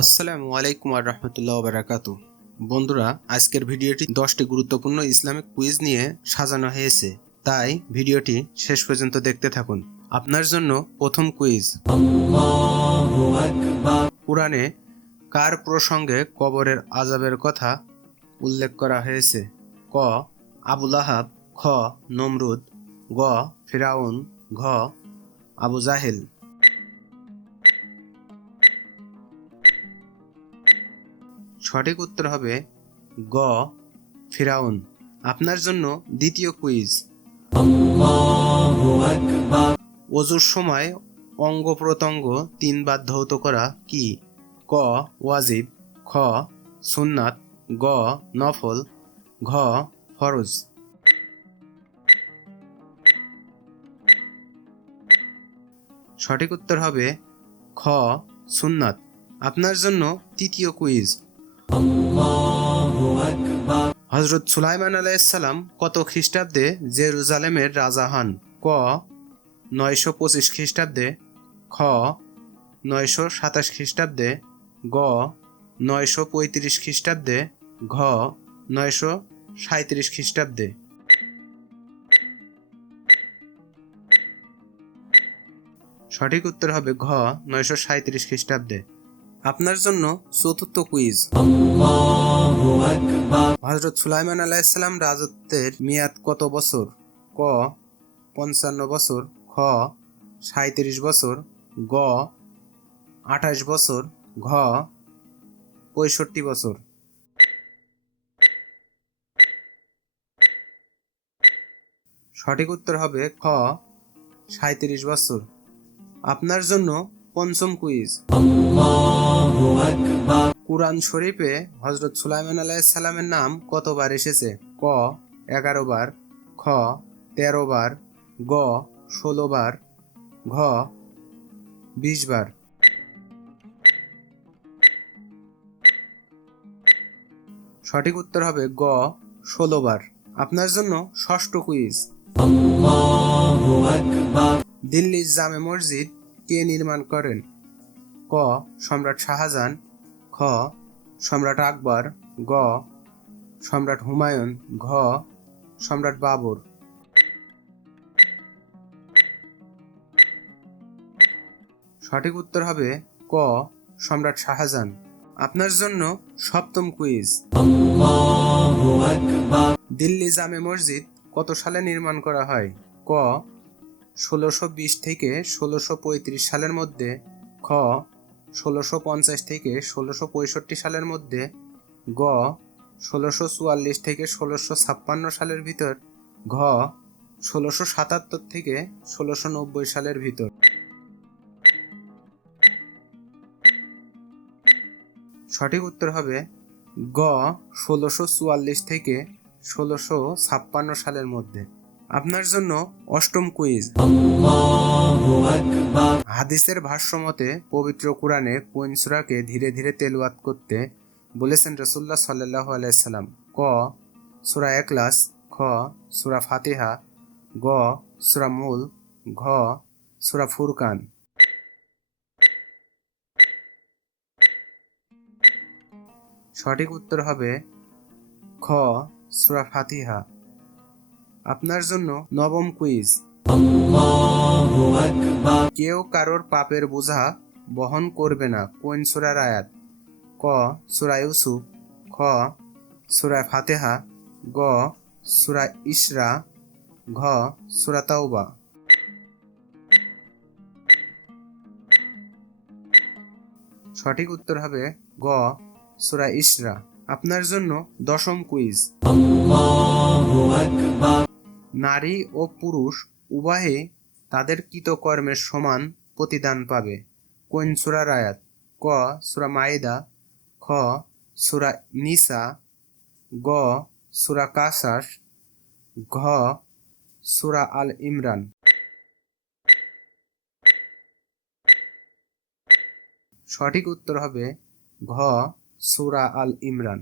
আসসালামু আলাইকুম আর রহমতুল্লাহ বারাকাতু। বন্ধুরা, আজকের ভিডিওটি 10টি গুরুত্বপূর্ণ ইসলামিক কুইজ নিয়ে সাজানো হয়েছে, তাই ভিডিওটি শেষ পর্যন্ত দেখতে থাকুন। আপনার জন্য প্রথম কুইজ। কুরআনে কার প্রসঙ্গে কবরের আযাবের কথা উল্লেখ করা হয়েছে? ক. আবু লাহাব, খ. নমরুদ, গ. ফিরাউন, ঘ. আবু জাহেল। সঠিক উত্তর হবে গ. ফিরাউন। আপনার জন্য দ্বিতীয় কুইজ। ওযুর সময় অঙ্গ প্রত্যঙ্গ 3 বার ধৌত করা কি? ক. ওয়াজিব, খ. সুন্নাত, গ. নফল, ঘ. ফরজ। সঠিক উত্তর হবে খ. সুন্নাত। আপনার জন্য তৃতীয় কুইজ। হযরত সুলাইমান আলাইহিস সালাম কত খ্রিস্টাব্দে জেরুজালেমের রাজা হন? ক. 925 খ্রিস্টাব্দে, খ. 927 খ্রিস্টাব্দে, গ. 935 খ্রিস্টাব্দে, ঘ. 937 খ্রিস্টাব্দে। সঠিক উত্তর হবে ঘ. 937 খ্রিস্টাব্দে। আপনার জন্য চতুর্থ কুইজ। হযরত সুলাইমান আলাইহিস সালাম রাজত্বের মেয়াদ কত বছর? ক. 55 বছর, খ. 37 বছর, গ. 28 বছর, ঘ. 65 বছর। সঠিক উত্তর হবে খ. 37 বছর। আপনার জন্য পঞ্চম কুইজ। কুরআন শরীফে হযরত সুলাইমান আলাইহিস সালামের নাম কতবার এসেছে? ক. 11 বার, খ. 13 বার, গ. 16 বার, ঘ. 20 বার। সঠিক উত্তর হবে গ. 16 বার। আপনার জন্য ষষ্ঠ কুইজ। দিল্লির জামে মসজিদ কে নির্মাণ করেন? ক. সম্রাট শাহজাহান, খ. সম্রাট আকবর, গ. সম্রাট হুমায়ুন, ঘ. সম্রাট বাবর। সঠিক উত্তর হবে ক. সম্রাট শাহজাহান। আপনার জন্য সপ্তম কুইজ। দিল্লি জামে মসজিদ কত সালে নির্মাণ করা হয়? ক. 1620 থেকে 1635 সালের মধ্যে, খ. 1650 থেকে 1665 সালের মধ্যে, গ. 1644 থেকে 1656 সালের ভিতর, ঘ. 1677 থেকে 1690 সালের ভিতর। সঠিক উত্তর হবে গ. 1644 থেকে 1656 সালের মধ্যে। আপনার জন্য অষ্টম কুইজ। হাদিসের ভাষ্যমতে পবিত্র কুরআনে কোন সূরাকে ধীরে ধীরে তেলাওয়াত করতে বলেছেন রাসূলুল্লাহ সাল্লাল্লাহু আলাইহি সাল্লাম? ক. সূরা ইখলাস, খ. সূরা ফাতিহা, গ. সূরা মুল, ঘ. সূরা ফুরকান। সঠিক উত্তর হবে খ. সূরা ফাতিহা। আপনার জন্য নবম কুইজ। কেউ কারোর পাপের বোঝা বহন করবে না কোন সূরার আয়াত? ক. সূরা ইউসুফ, খ. সূরা ফাতিহা, গ. সূরা ইসরা, ঘ. সূরা তাওবা। সঠিক উত্তর হবে গ. সূরা ইসরা। আপনার জন্য দশম কুইজ। নারী ও পুরুষ উভয়ে তাদের কৃতকর্মের সমান প্রতিদান পাবে কোন সূরার আয়াত? ক. সূরা মাইদা, খ. সূরা নিসা, গ. সূরা কাসাস, ঘ. সূরা আল ইমরান। সঠিক উত্তর হবে ঘ. সূরা আল ইমরান।